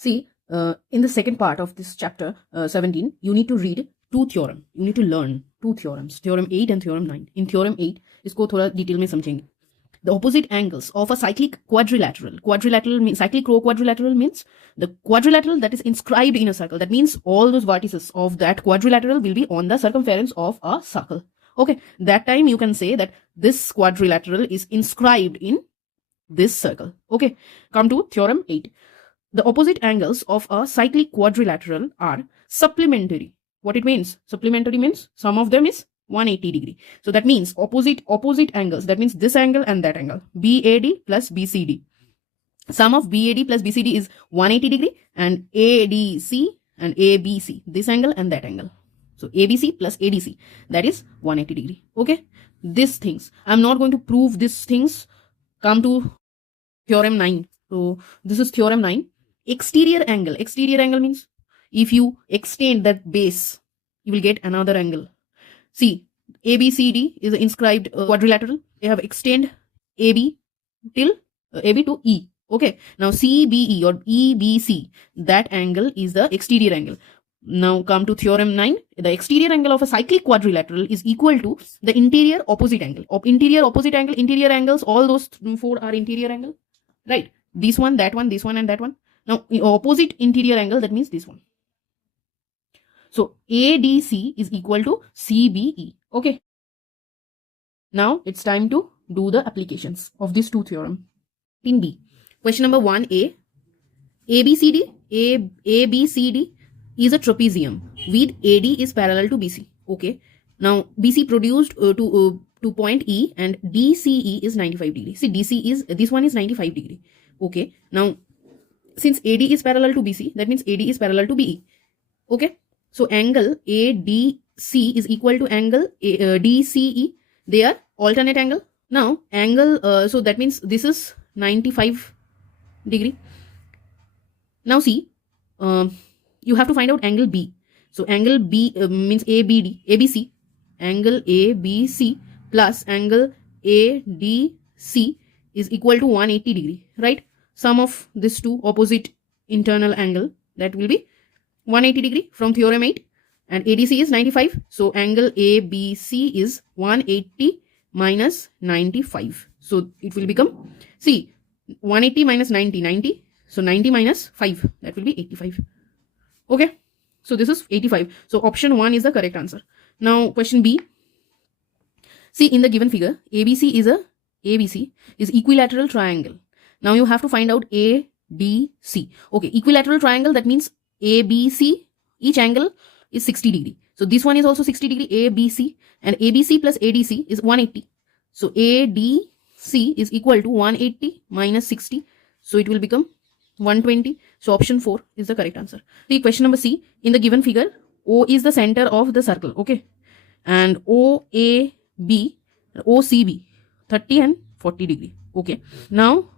See, in the second part of this chapter 17, you need to read two theorem. You need to learn two theorems, theorem 8 and theorem 9. In theorem 8, इसको थोड़ा detail में समझेंगे. The opposite angles of a cyclic quadrilateral. Quadrilateral means cyclic quadrilateral means the quadrilateral that is inscribed in a circle. That means all those vertices of that quadrilateral will be on the circumference of a circle. Okay, that time you can say that this quadrilateral is inscribed in this circle. Okay, come to theorem 8. The opposite angles of a cyclic quadrilateral are supplementary. What it means? Supplementary means sum of them is 180 degree. So that means opposite angles. That means this angle and that angle. BAD plus BCD. Sum of BAD plus BCD is 180 degree, and ADC and ABC. This angle and that angle. So ABC plus ADC, that is 180 degree. Okay. These things. I'm not going to prove these things. Come to theorem 9. So this is theorem 9. Exterior angle. Exterior angle means if you extend that base, you will get another angle. See, ABCD is an inscribed quadrilateral. They have extend AB till AB to E. Okay. Now CBE or EBC, that angle is the exterior angle. Now come to theorem 9. The exterior angle of a cyclic quadrilateral is equal to the interior opposite angle. Interior opposite angle, interior angles, all those four are interior angle. Right. This one, that one, this one, and that one. Now, opposite interior angle, that means this one. So, ADC is equal to CBE. Okay. Now, it's time to do the applications of these two theorem. In B. Question number 1A. ABCD is a trapezium with AD is parallel to BC. Okay. Now, BC produced to point E, and DCE is 95 degree. See, this one is 95 degree. Okay. Now, since AD is parallel to BC, that means AD is parallel to BE. Okay. So, angle ADC is equal to angle DCE. They are alternate angle. Now, angle, so that means this is 95 degree. Now, see, you have to find out angle B. So, angle B means ABC. Angle ABC plus angle ADC is equal to 180 degree, right? Sum of these two opposite internal angle, that will be 180 degree from theorem 8, and ADC is 95. So angle ABC is 180 minus 95. So it will become, see, 180 minus 90, 90. So 90 minus 5, that will be 85. Okay. So this is 85. So option 1 is the correct answer. Now question B. See, in the given figure, ABC is equilateral triangle. Now you have to find out ADC. Okay, equilateral triangle, that means ABC, each angle is 60 degree. So this one is also 60 degree, ABC, and ABC plus ADC is 180. So ADC is equal to 180 minus 60. So it will become 120. So option 4 is the correct answer. See, question number C. In the given figure, O is the center of the circle. Okay. And OAB, OCB, 30 and 40 degree. Okay. Now,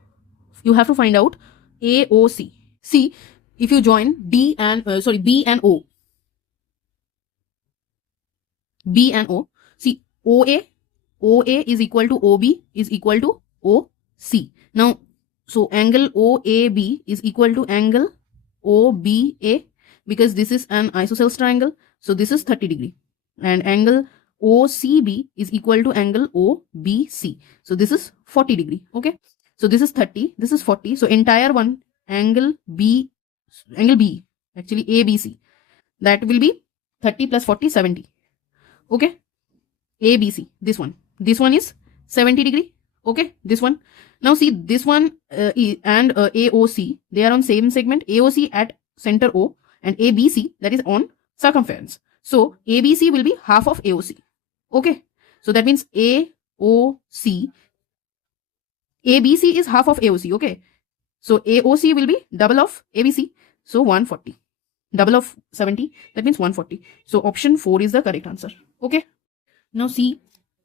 you have to find out AOC. See, if you join B and O. B and O. See, OA is equal to OB is equal to OC. Now, so angle OAB is equal to angle OBA, because this is an isosceles triangle. So this is 30 degree. And angle OCB is equal to angle OBC. So this is 40 degree. Okay. So this is 30. This is 40. So entire one, angle B, actually ABC, that will be 30 plus 40, 70. Okay. ABC, this one is 70 degree. Okay. This one. Now see, this one and AOC, they are on same segment. AOC at center O and ABC, that is on circumference. So ABC will be half of AOC. Okay. So that means AOC, ABC is half of AOC, okay? So AOC will be double of ABC. So 140. Double of 70, that means 140. So option 4 is the correct answer. Okay. Now see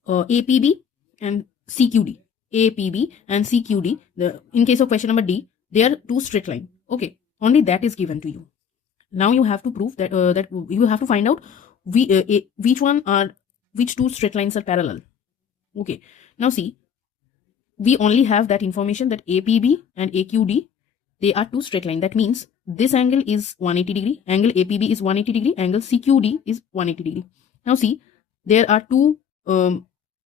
APB and CQD. APB and CQD. In case of question number D, they are two straight line. Okay. Only that is given to you. Now you have to prove that that you have to find out which two straight lines are parallel. Okay. Now see, we only have that information that APB and AQD, they are two straight line. That means this angle is 180 degree, angle APB is 180 degree, angle CQD is 180 degree. Now see, there are two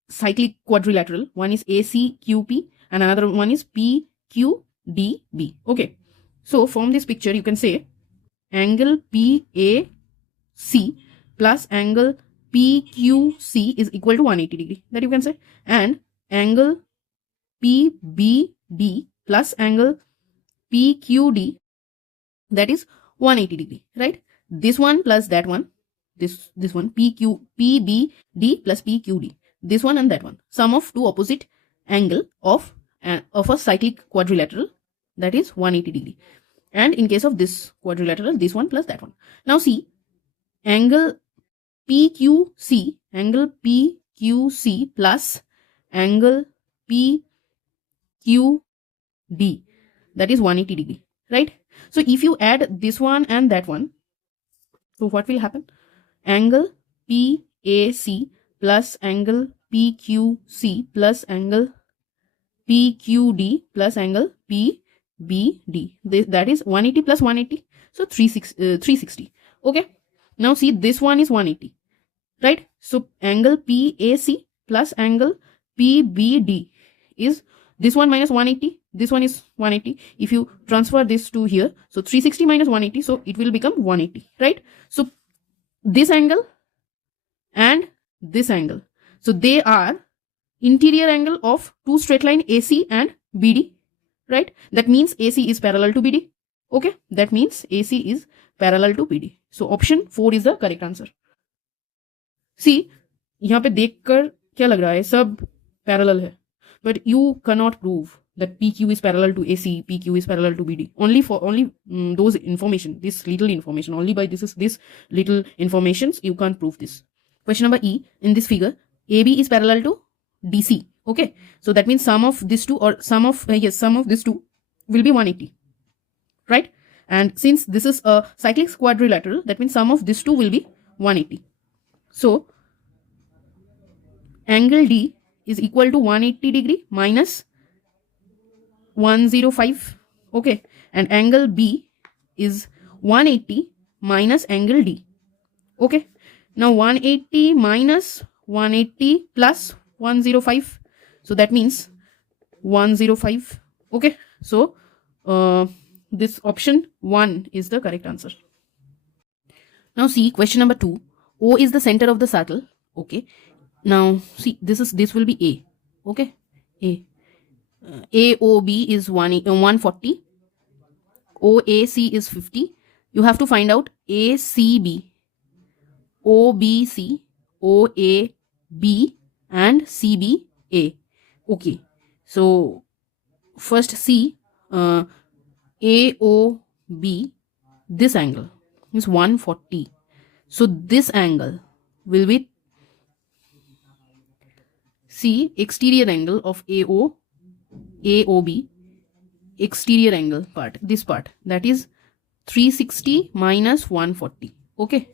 cyclic quadrilateral. One is ACQP and another one is PQDB. Okay. So from this picture, you can say angle PAC plus angle PQC is equal to 180 degree. That you can say. And angle PBD plus angle PQD, that is 180 degree, right? This one plus that one, this one, PBD plus PQD, this one and that one, sum of two opposite angle of a cyclic quadrilateral, that is 180 degree. And in case of this quadrilateral, this one plus that one. Now see, angle PQC plus angle PQD, that is 180 degree, right? So if you add this one and that one, so what will happen? Angle PAC plus angle PQC plus angle PQD plus angle PBD, that is 180 plus 180, so 360. Okay. Now see, this one is 180, right? So angle PAC plus angle PBD is this one minus 180, this one is 180. If you transfer this to here, so 360 minus 180, so it will become 180, right? So this angle and this angle, so they are interior angle of two straight line AC and BD, right? That means AC is parallel to BD. Okay, that means AC is parallel to BD. So option 4 is the correct answer. See, यहाँ पे देखकर क्या लग रहा है, सब parallel है, but you cannot prove that PQ is parallel to AC, PQ is parallel to BD. Only those information, this little information, only by this little informations you can't prove this. Question number E, in this figure, AB is parallel to DC. Okay, so that means sum of these two, or sum of these two will be 180, right? And since this is a cyclic quadrilateral, that means sum of these two will be 180. So angle D is equal to 180 degree minus 105. Okay, and angle B is 180 minus angle D. Okay, now 180 minus 180 plus 105, so that means 105. Okay, so this option 1 is the correct answer. Now see, question number 2. O is the center of the circle. Okay, now see, this will be A. Okay, A. AOB is 140. OAC is 50. You have to find out ACB, OBC, OAB and CBA. Okay, so first see, AOB, this angle is 140. So this angle will be, see, exterior angle of AOB, exterior angle part, this part, that is 360 minus 140. Okay,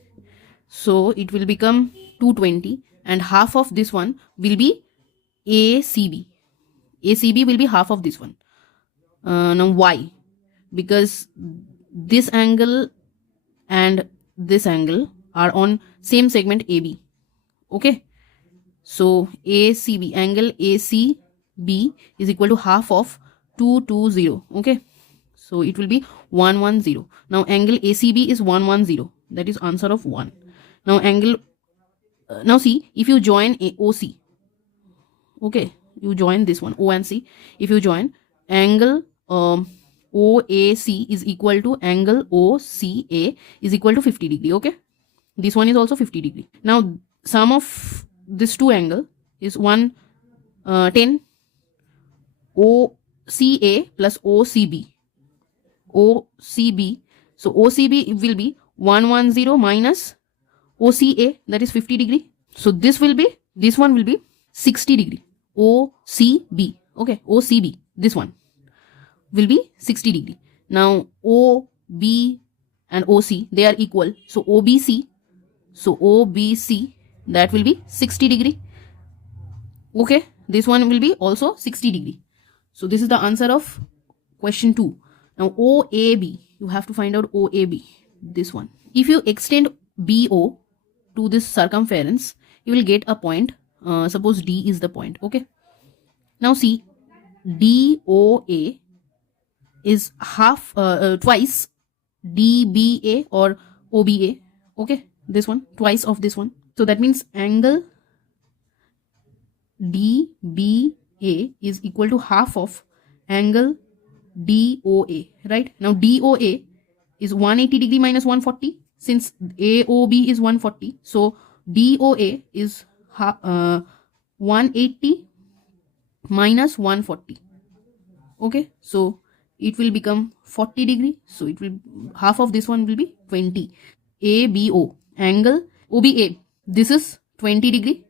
so it will become 220, and half of this one will be ACB. ACB will be half of this one. Now why? Because this angle and this angle are on same segment AB. Okay, so ACB, angle ACB is equal to half of 220. Okay, so it will be 110. Now angle ACB is 110, that is answer of 1. Now angle, now see, if you join OC, okay, you join this one O and C, if you join, angle OAC is equal to angle OCA is equal to 50 degree. Okay, this one is also 50 degree. Now sum of this two angle, is 110 OCA plus OCB. OCB. So OCB will be 110 minus OCA, that is 50 degree. So this one will be 60 degree. OCB. Okay, OCB. This one will be 60 degree. Now OB and OC, they are equal. So OBC. So OBC, that will be 60 degree. Okay, this one will be also 60 degree. So this is the answer of question 2. Now OAB, you have to find out OAB, this one. If you extend BO to this circumference, you will get a point. Suppose D is the point. Okay. Now see, DOA is twice DBA or OBA. Okay, this one, twice of this one. So that means angle DBA is equal to half of angle DOA, right? Now DOA is 180 degree minus 140. Since AOB is 140, so DOA is 180 minus 140. Okay, so it will become 40 degree. So it will, half of this one will be 20. ABO, angle OBA, this is 20 degree,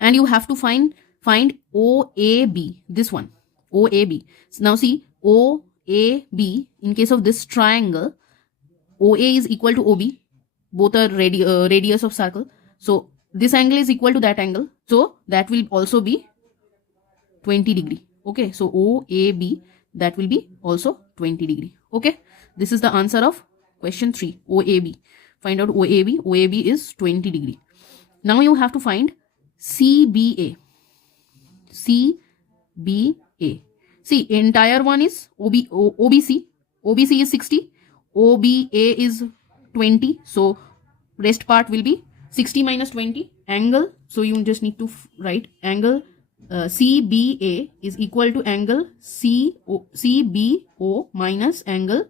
and you have to find OAB, this one, OAB. Now see, OAB, in case of this triangle, OA is equal to OB, both are radius of circle. So this angle is equal to that angle, so that will also be 20 degree. Okay, so OAB, that will be also 20 degree. Okay, this is the answer of question 3, OAB. Find out OAB. OAB is 20 degree. Now you have to find CBA. CBA. See, entire one is OBC. OBC is 60. OBA is 20. So rest part will be 60 minus 20. Angle. So you just need to write angle CBA is equal to angle CBO minus angle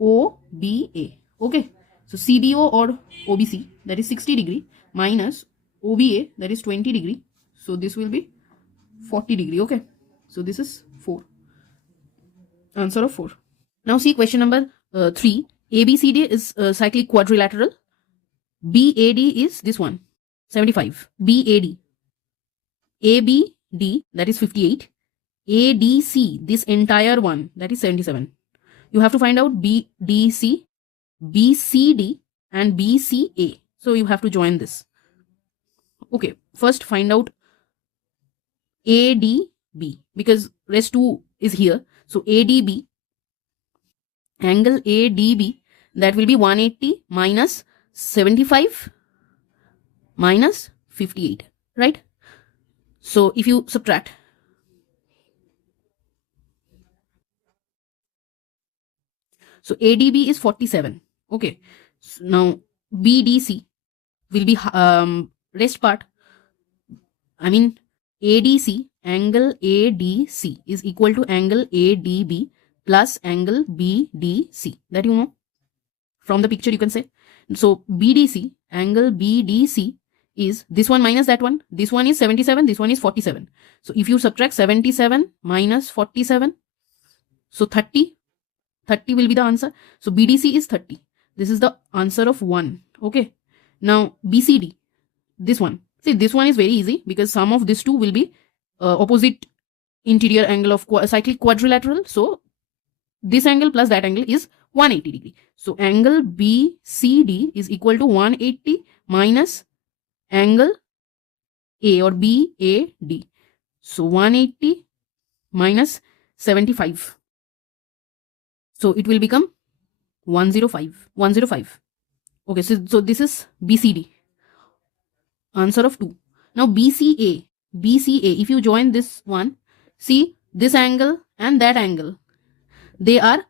OBA. Okay. So CBO or OBC, that is 60 degree, minus OBA, that is 20 degree. So this will be 40 degree. Okay. So this is 4. Answer of 4. Now see question number 3. ABCD is cyclic quadrilateral. BAD is this one, 75. BAD. ABD, that is 58. ADC, this entire one, that is 77. You have to find out BDC, BCD and BCA. So you have to join this. Okay, first find out ADB, because rest 2 is here. So ADB, angle ADB, that will be 180 minus 75 minus 58, right? So if you subtract, so ADB is 47. Okay. So now BDC will be rest part. I mean ADC, angle ADC is equal to angle ADB plus angle BDC. That you know. From the picture you can say. So BDC, angle BDC is this one minus that one. This one is 77, this one is 47. So if you subtract 77 minus 47, so 30 will be the answer. So BDC is 30. This is the answer of 1. Okay. Now BCD, this one. See, this one is very easy because sum of these two will be opposite interior angle of cyclic quadrilateral. So this angle plus that angle is 180 degree. So angle BCD is equal to 180 minus angle A or BAD. So 180 minus 75. So it will become 105. 105. Okay, so this is BCD. Answer of 2. Now BCA. BCA, if you join this one, see this angle and that angle, they are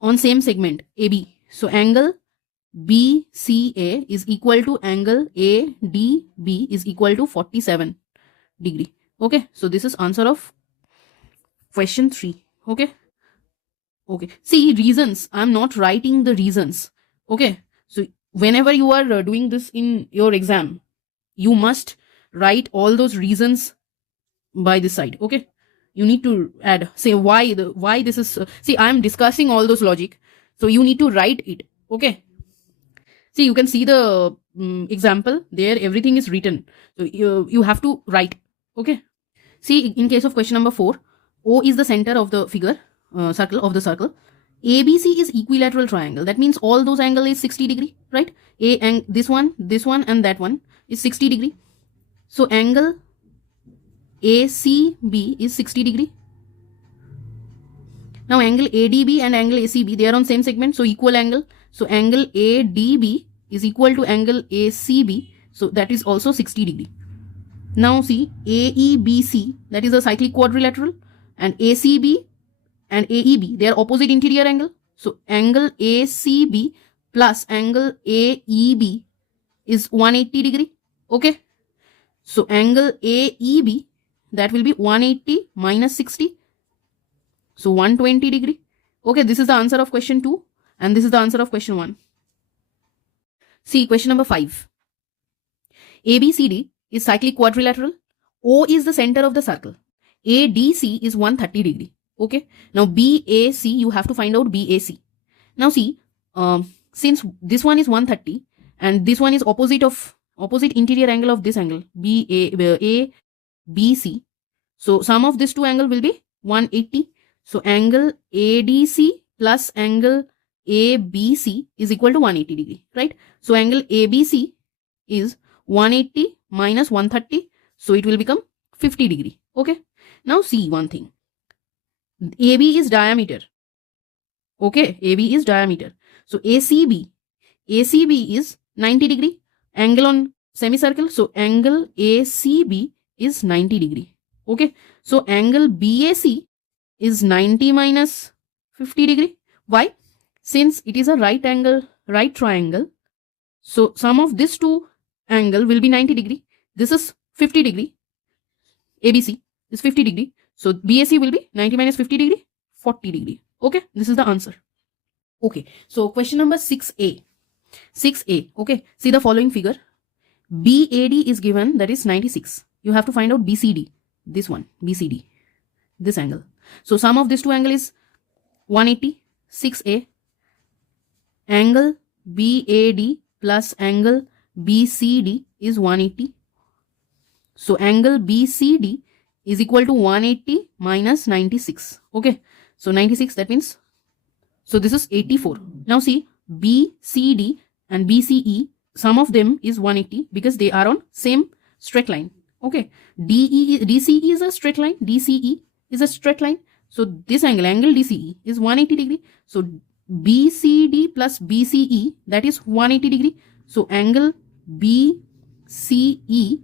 on same segment AB. So angle BCA is equal to angle ADB is equal to 47 degree. Okay, so this is answer of question 3. Okay. Okay, see reasons. I'm not writing the reasons. Okay, so whenever you are doing this in your exam, you must write all those reasons by this side. Okay, you need to add, say why this is, see, I am discussing all those logic, so you need to write it. Okay, see, you can see the example there, everything is written, so you have to write. Okay, see, in case of question number 4, O is the center of the figure, circle of the circle. ABC is equilateral triangle. That means all those angle is 60 degree, right? And this one, and that one is 60 degree. So angle ACB is 60 degree. Now angle ADB and angle ACB, they are on same segment, so equal angle. So angle ADB is equal to angle ACB, so that is also 60 degree. Now see, AEBC, that is a cyclic quadrilateral, and ACB and AEB, they are opposite interior angle. So angle ACB plus angle AEB is 180 degree. Okay, so angle AEB, that will be 180 minus 60, so 120 degree. Okay, this is the answer of question 2, and this is the answer of question 1. See, question number 5. ABCD is cyclic quadrilateral. O is the center of the circle. ADC is 130 degree. Okay, now BAC, you have to find out BAC. Now see, since this one is 130 and this one is opposite interior angle of this angle, ABC, so sum of this two angle will be 180. So angle ADC plus angle ABC is equal to 180 degree, right? So angle ABC is 180 minus 130, so it will become 50 degree. Okay, now see one thing, AB is diameter. Okay, AB is diameter. So ACB is 90 degree, angle on semicircle, so angle ACB is 90 degree. Okay, so angle BAC is 90 minus 50 degree. Why? Since it is a right triangle, so sum of this two angle will be 90 degree. This is 50 degree. ABC is 50 degree. So BAC will be 90 minus 50 degree, 40 degree. Okay, this is the answer. Okay, so question number 6A. 6A, okay, see the following figure. BAD is given, that is 96. You have to find out BCD, this one, BCD, this angle. So sum of this two angle is 180, 6A. Angle BAD plus angle BCD is 180. So angle BCD is equal to 180 minus 96. Okay, so 96, that means, so this is 84. Now see, BCD and BCE, sum of them is 180 because they are on same straight line. Okay, DCE is a straight line, DCE is a straight line. So this angle DCE is 180 degree. So BCD plus BCE, that is 180 degree. So angle BCE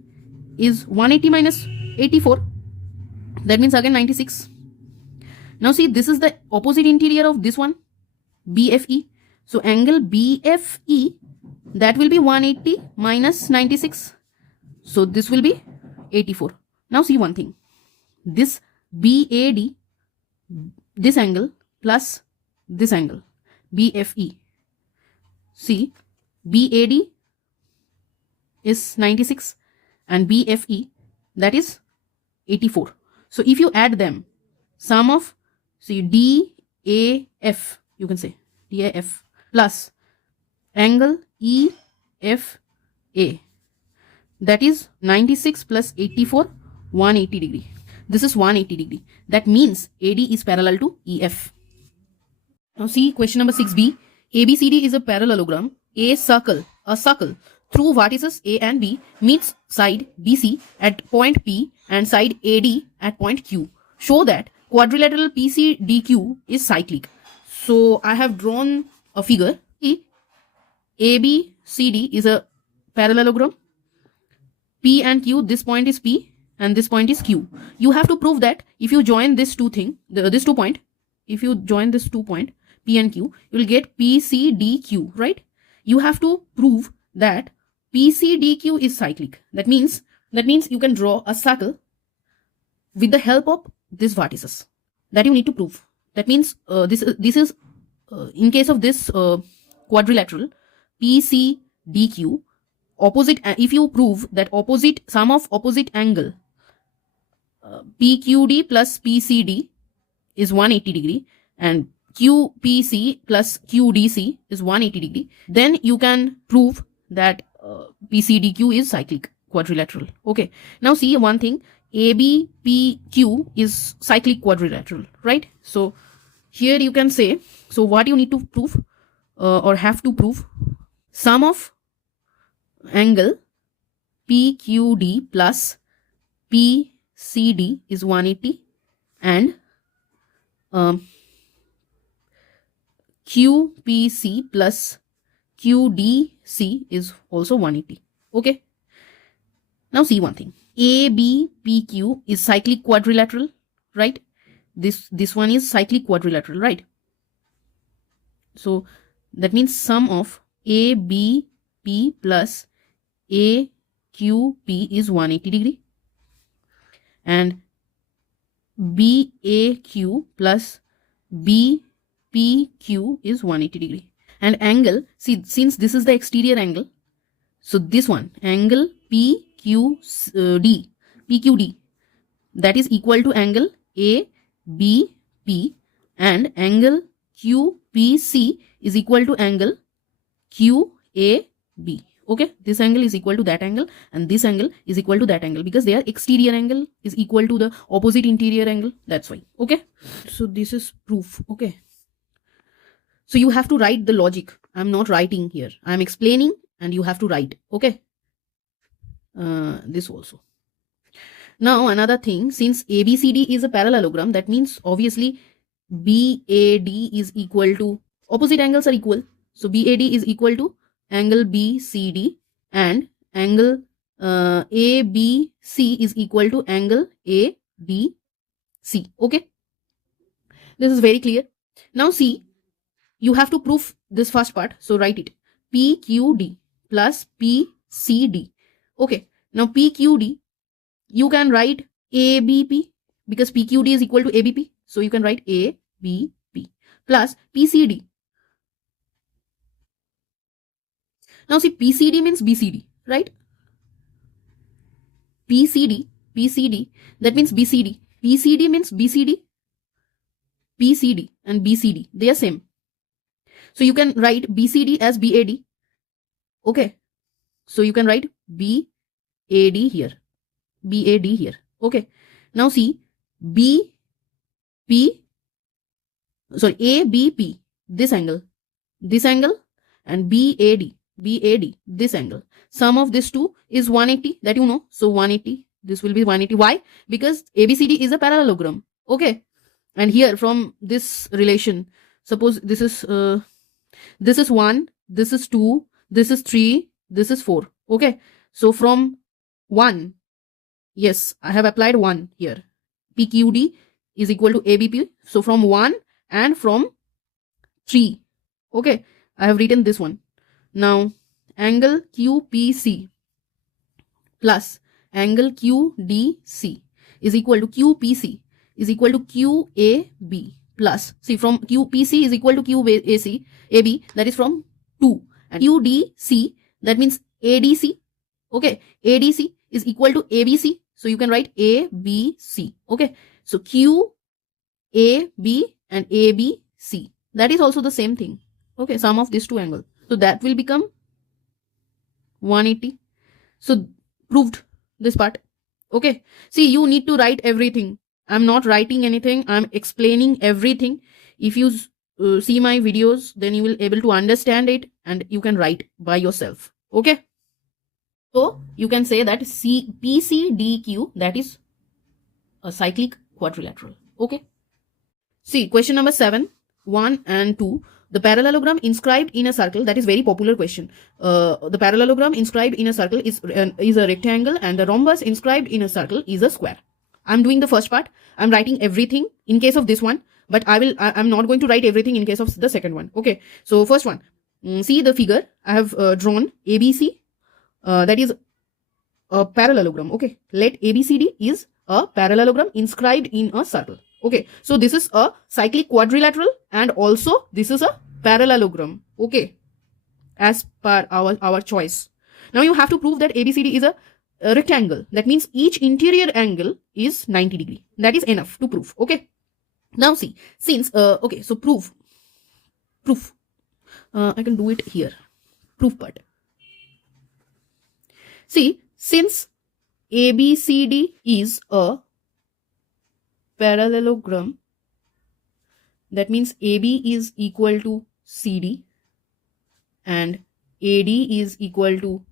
is 180 minus 84. That means again 96. Now see, this is the opposite interior of this one, BFE. So angle BFE, that will be 180 minus 96. So this will be 84. Now see one thing. This BAD, this angle plus this angle, BFE. See, BAD is 96 and BFE, that is 84. So if you add them, sum of, see, DAF, you can say DAF plus angle EFA, that is 96 plus 84, 180 degree. This is 180 degree. That means AD is parallel to EF. Now see question number 6B. ABCD is a parallelogram. A circle through vertices A and B meets side BC at point P and side AD at point Q. Show that quadrilateral PCDQ is cyclic. So I have drawn a figure. ABCD is a parallelogram. P and Q, this point is P and this point is Q. You have to prove that if you join this two thing, this 2 point, if you join this 2 point, P and Q, you will get PCDQ, right? You have to prove that PCDQ is cyclic. That means you can draw a circle with the help of these vertices. That you need to prove. That means this is in case of this quadrilateral PCDQ, if you prove that sum of opposite angle PQD plus PCD is 180 degree and QPC plus QDC is 180 degree, then you can prove that PCDQ is cyclic quadrilateral. Okay, now see one thing, ABPQ is cyclic quadrilateral, right? So here you can say, so what you need to prove or have to prove, sum of angle PQD plus PCD is 180 and QPC plus QDC is also 180. Okay. Now see one thing. ABPQ is cyclic quadrilateral, right? This one is cyclic quadrilateral, right? So that means sum of ABP plus AQP is 180 degree and BAQ plus BPQ is 180 degree. And angle, see, since this is the exterior angle, so this one, angle PQD, that is equal to angle ABP, and angle QPC is equal to angle QAB. Okay, this angle is equal to that angle and this angle is equal to that angle because their exterior angle is equal to the opposite interior angle. That's why. Okay, so this is proof. Okay, so you have to write the logic. I'm not writing here. I'm explaining and you have to write. Okay, this also. Now another thing, since ABCD is a parallelogram, that means obviously BAD is equal to, opposite angles are equal. So BAD is equal to angle BCD and angle ABC is equal to angle ADC. Okay, this is very clear. Now see, you have to prove this first part. So write it, PQD plus PCD. Okay, now PQD, you can write ABP because PQD is equal to ABP. So you can write ABP plus PCD. Now see, PCD means BCD, right? PCD, that means BCD. PCD means BCD, PCD and BCD, they are same. So you can write BCD as BAD. Okay, so you can write BAD here, BAD here. Okay, now see, ABP, this angle and BAD, this angle. Sum of this two is 180, that you know. So 180, this will be 180. Why? Because ABCD is a parallelogram. Okay, and here from this relation, suppose this is 1, this is 2, this is 3, this is 4. Okay, so from 1, yes, I have applied 1 here. PQD is equal to ABP. So from 1 and from 3. Okay, I have written this one. Now angle QPC plus angle QDC is equal to QPC is equal to QAB plus, see, from QPC is equal to QAC, AB, that is from 2, and QDC, that means ADC. Okay, ADC is equal to ABC, so you can write ABC. Okay, so QAB and ABC, that is also the same thing. Okay, sum of these two angles, so that will become 180. So proved this part. Okay, see, you need to write everything. I'm not writing anything, I'm explaining everything. If you see my videos, then you will able to understand it and you can write by yourself. Okay, so you can say that PCDQ, that is a cyclic quadrilateral. Okay, see, question number 7, 1 and 2. The parallelogram inscribed in a circle, that is very popular question. The parallelogram inscribed in a circle is a rectangle and the rhombus inscribed in a circle is a square. I'm doing the first part. I'm writing everything in case of this one, but I'm not going to write everything in case of the second one. Okay, so first one, see the figure. I have drawn ABC, that is a parallelogram. Okay, let ABCD is a parallelogram inscribed in a circle. Okay, so this is a cyclic quadrilateral and also this is a parallelogram. Okay, as per our choice. Now you have to prove that ABCD is a rectangle. That means each interior angle is 90 degree. That is enough to prove. Okay. Now see, since okay, so proof. I can do it here. Proof part. See, since ABCD is a parallelogram, that means AB is equal to CD and AD is equal to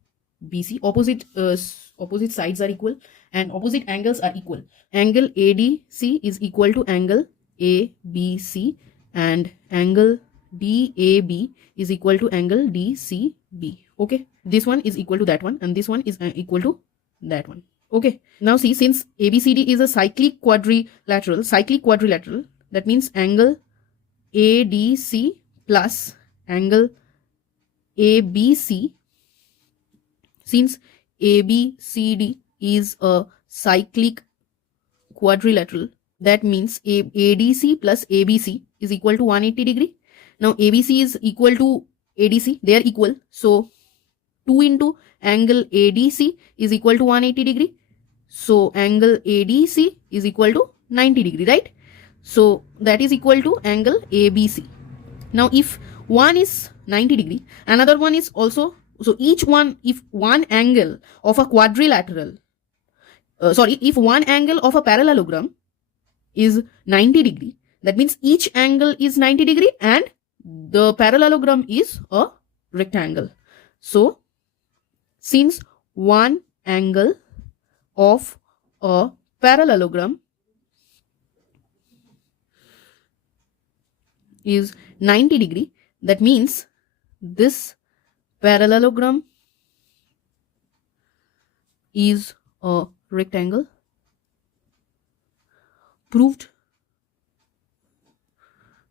BC. Opposite sides are equal and opposite angles are equal. Angle ADC is equal to angle ABC and angle DAB is equal to angle DCB. Okay, this one is equal to that one and this one is equal to that one. Okay, now see, since ABCD is a cyclic quadrilateral, that means angle ADC plus angle ABC. Since ABCD is a cyclic quadrilateral, that means ADC plus ABC is equal to 180 degree. Now ABC is equal to ADC, they are equal. So 2 into angle ADC is equal to 180 degree. So angle ADC is equal to 90 degree, right? So that is equal to angle ABC. Now if one is 90 degree, another one is also, so each one, if one angle of a quadrilateral, if one angle of a parallelogram is 90 degree, that means each angle is 90 degree and the parallelogram is a rectangle. So since one angle of a parallelogram is 90 degree, that means this parallelogram is a rectangle. Proved.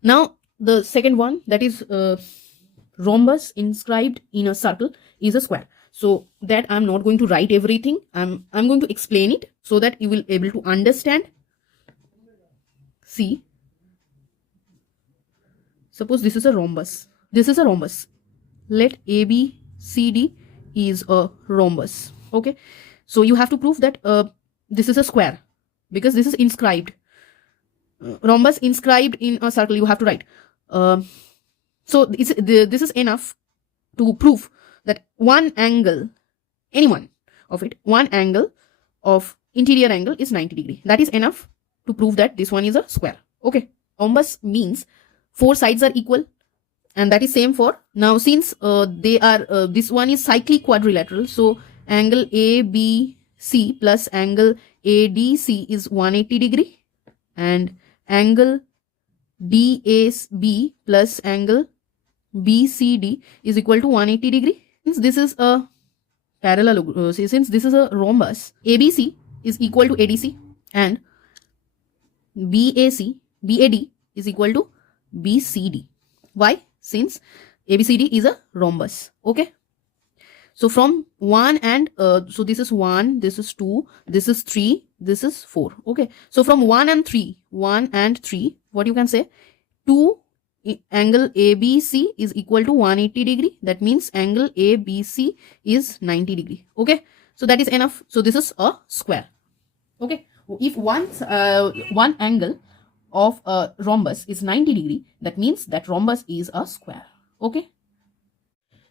Now the second one, that is rhombus inscribed in a circle is a square. So that I'm not going to write everything. I'm going to explain it so that you will be able to understand. See, suppose this is a rhombus. This is a rhombus. Let ABCD is a rhombus. Okay. So you have to prove that this is a square because this is inscribed. Rhombus inscribed in a circle, you have to write. So this is enough to prove that one angle, any one of it, one angle of interior angle is 90 degree. That is enough to prove that this one is a square. Okay. Rhombus means four sides are equal and that is same for, now since they are, this one is cyclic quadrilateral. So angle ABC plus angle ADC is 180 degree and angle DAB plus angle BCD is equal to 180 degree. Since this is a parallelogram, since this is a rhombus, ABC is equal to ADC and BAD is equal to BCD. Why? Since ABCD is a rhombus. Okay. So from 1 and so this is 1, this is 2, this is 3, this is 4. Okay. So from 1 and 3, what you can say? 2 angle ABC is equal to 180 degree. That means angle ABC is 90 degree. Okay. So that is enough. So this is a square. Okay. If one angle of a rhombus is 90 degree, that means that rhombus is a square. Okay.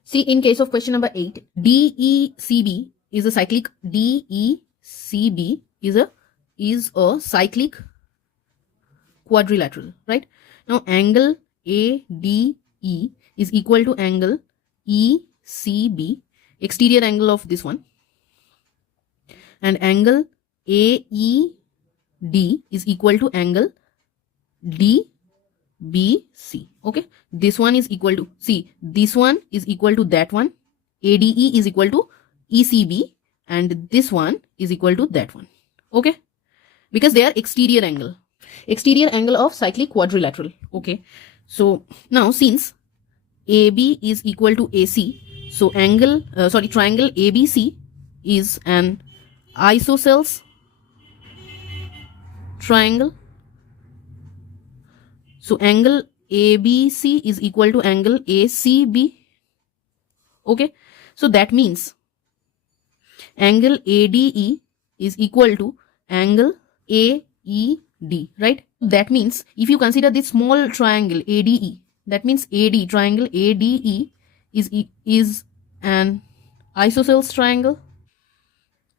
See, in case of question number 8, DECB is a cyclic, DECB is a cyclic quadrilateral, right? Now angle ADE is equal to angle ECB, exterior angle of this one, and angle AED is equal to angle DBC. Okay, this one is equal to, see, this one is equal to that one, ADE is equal to ECB, and this one is equal to that one. Okay, because they are exterior angle of cyclic quadrilateral. Okay, so now since AB is equal to AC, so triangle ABC is an isosceles triangle. So angle ABC is equal to angle ACB. Okay, so that means angle ADE is equal to angle AED, right? That means if you consider this small triangle ADE, that means triangle ADE is an isosceles triangle.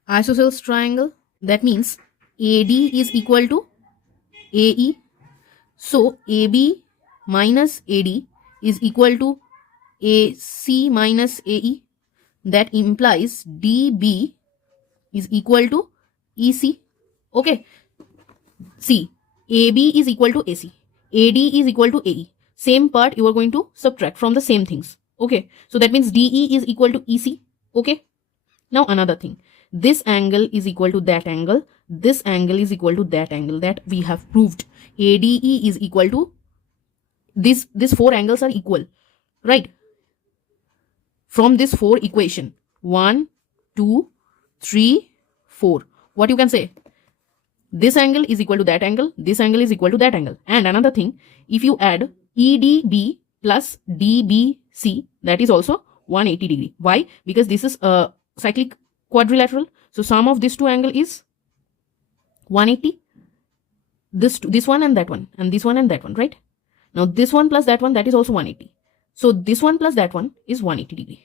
Isosceles triangle. That means AD is equal to AE. So AB minus AD is equal to AC minus AE. That implies DB is equal to EC. Okay. See, AB is equal to AC. AD is equal to AE. Same part you are going to subtract from the same things. Okay. So that means DE is equal to EC. Okay. Now another thing. This angle is equal to that angle. This angle is equal to that angle. That we have proved. ADE is equal to these four angles are equal. Right. From this 4 equation. 1, 2, 3, 4. What you can say? This angle is equal to that angle. This angle is equal to that angle. And another thing, if you add EDB plus DBC, that is also 180 degree. Why? Because this is a cyclic quadrilateral. So sum of these two angle is 180. This one and that one, and this one and that one, right? Now this one plus that one, that is also 180. So this one plus that one is 180 degree.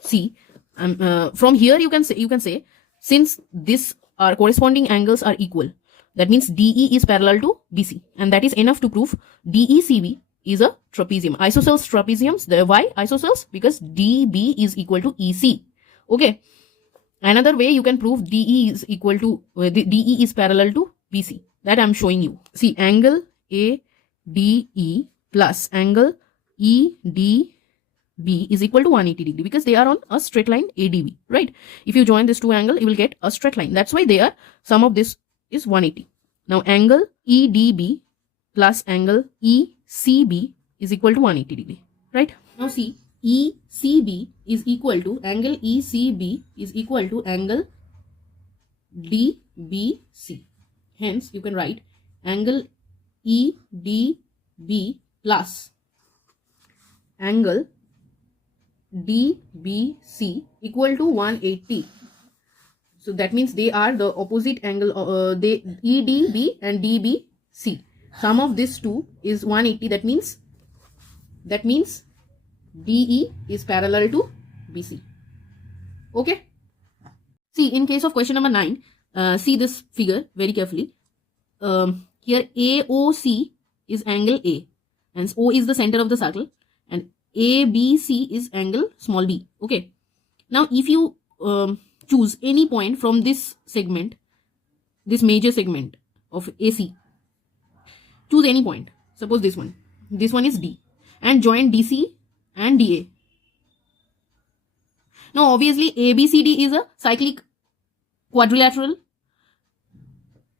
See, from here you can say since this our corresponding angles are equal, that means DE is parallel to BC, and that is enough to prove DECB is a trapezium. Isosceles trapeziums. Why isosceles? Because DB is equal to EC. Okay. Another way you can prove DE is equal to DE is parallel to BC. That I am showing you. See, angle ADE plus angle EDB is equal to 180 degree because they are on a straight line ADB, right? If you join this two angle, you will get a straight line. That's why they are, sum of this is 180. Now angle EDB plus angle ECB is equal to 180 degree, right? Now see, ECB is equal to angle ECB is equal to angle DBC. Hence, you can write angle EDB plus angle DBC equal to 180. So that means they are the opposite angle. EDB and DBC. Sum of these two is 180. That means DE is parallel to BC. Okay. See, in case of question number 9, see this figure very carefully. Here AOC is angle A, and O is the center of the circle, and ABC is angle small b. Okay. Now, if you choose any point from this segment, this major segment of AC, choose any point. Suppose this one. This one is D, and join DC and DA. Now, obviously, ABCD is a cyclic quadrilateral.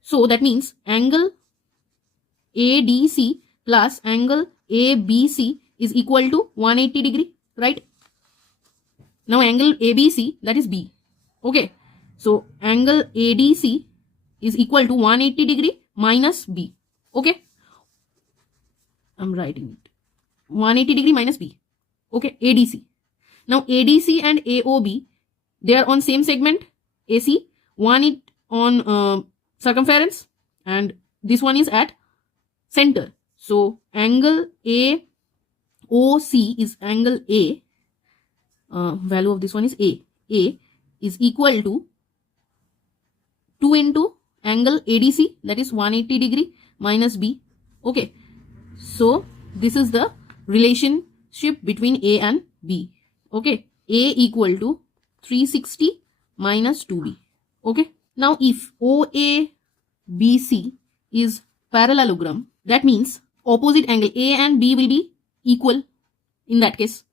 So, that means angle ADC plus angle ABC is equal to 180 degree, right? Now, angle ABC, that is B. Okay. So, angle ADC is equal to 180 degree minus B. Okay. I'm writing it. 180 degree minus B. Okay. ADC. Now, ADC and AOB, they are on same segment. AC. One is on circumference, and this one is at center. So, angle AOC is angle A. Value of this one is A. A is equal to 2 into angle ADC, that is 180 degree minus B. Okay. So, this is the relationship between A and B. Okay. A equal to 360 minus 2B. Okay. Now, if OABC is parallelogram, that means opposite angle A and B will be equal. In that case,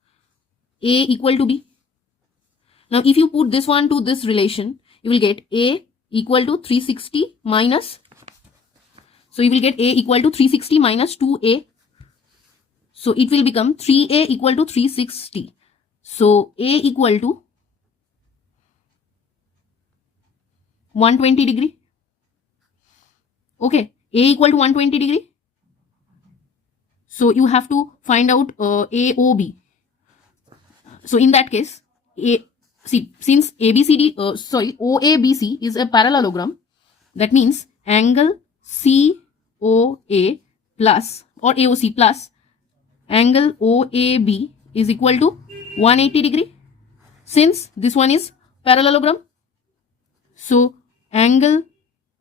A equal to B. Now, if you put this one to this relation, you will get A equal to 360 minus. So, you will get A equal to 360 minus 2A. So, it will become 3A equal to 360. So, A equal to 120 degree. Okay. A equal to 120 degree. So, you have to find out AOB. So, in that case, see, since OABC is a parallelogram, that means angle COA plus or AOC plus angle OAB is equal to 180 degree. Since this one is parallelogram, so angle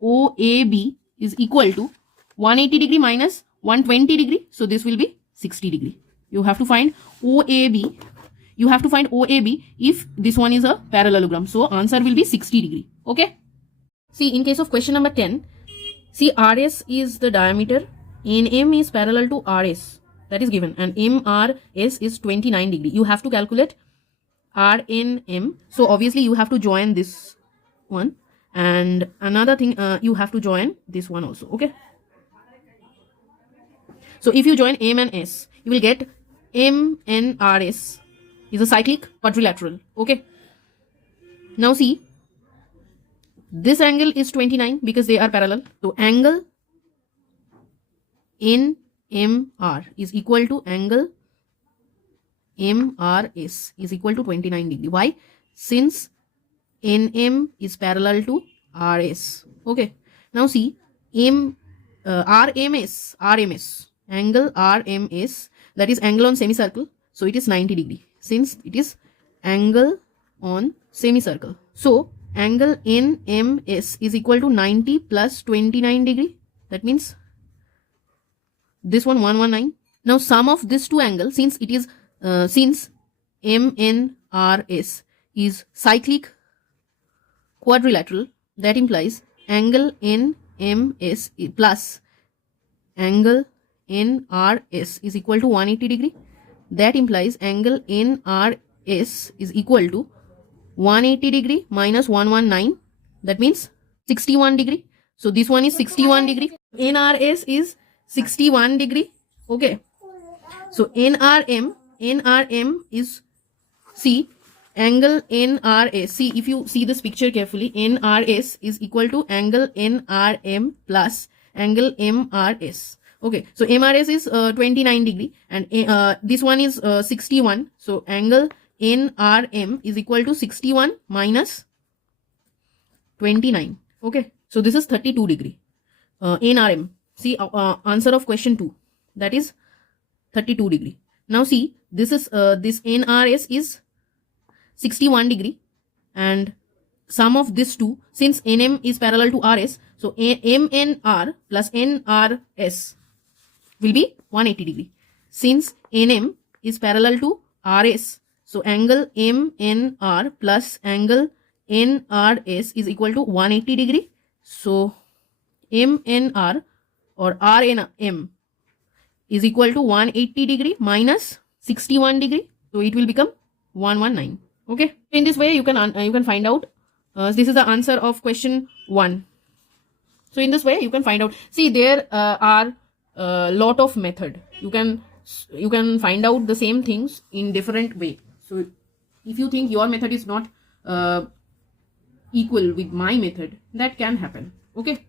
OAB is equal to 180 degree minus 120 degree. So this will be 60 degree. You have to find OAB. You have to find OAB if this one is a parallelogram. So answer will be 60 degree. Okay. See, in case of question number 10, see, RS is the diameter, NM is parallel to RS, that is given, and MRS is 29 degree. You have to calculate RNM. So obviously you have to join this one, and another thing, you have to join this one also. Okay. So if you join M and S, you will get MNRS is a cyclic quadrilateral. Okay. Now see, this angle is 29 because they are parallel. So angle NMR is equal to angle MRS is equal to 29 degree. Why? Since NM is parallel to RS. Okay. Now see, RMS, angle RMS, that is angle on semicircle. So it is 90 degree. Since it is angle on semicircle. So angle NMS is equal to 90 plus 29 degree. That means this one 119. Now sum of these two angles, since it is since MNRS is cyclic quadrilateral, that implies angle NMS plus angle NRS is equal to 180 degree. That implies angle NRS is equal to 180 degree minus 119. That means 61 degree. So this one is 61 degree. NRS is 61 degree. Okay. So NRM is, see, angle NRS. See, if you see this picture carefully, NRS is equal to angle NRM plus angle MRS. Okay, so MRS is 29 degree and this one is 61. So angle NRM is equal to 61 minus 29. Okay, so this is 32 degree. NRM, see, answer of question 2, that is 32 degree. Now see, this is this NRS is 61 degree and sum of this two, since NM is parallel to RS, so MNR plus NRS will be 180 degree. Since NM is parallel to RS, so angle MNR plus angle NRS is equal to 180 degree. So MNR or RNM is equal to 180 degree minus 61 degree. So it will become 119. Okay. In this way, you can find out. This is the answer of question 1. So in this way, you can find out. See, there are a lot of method. You can find out the same things in different way. So if you think your method is not equal with my method, that can happen. Okay.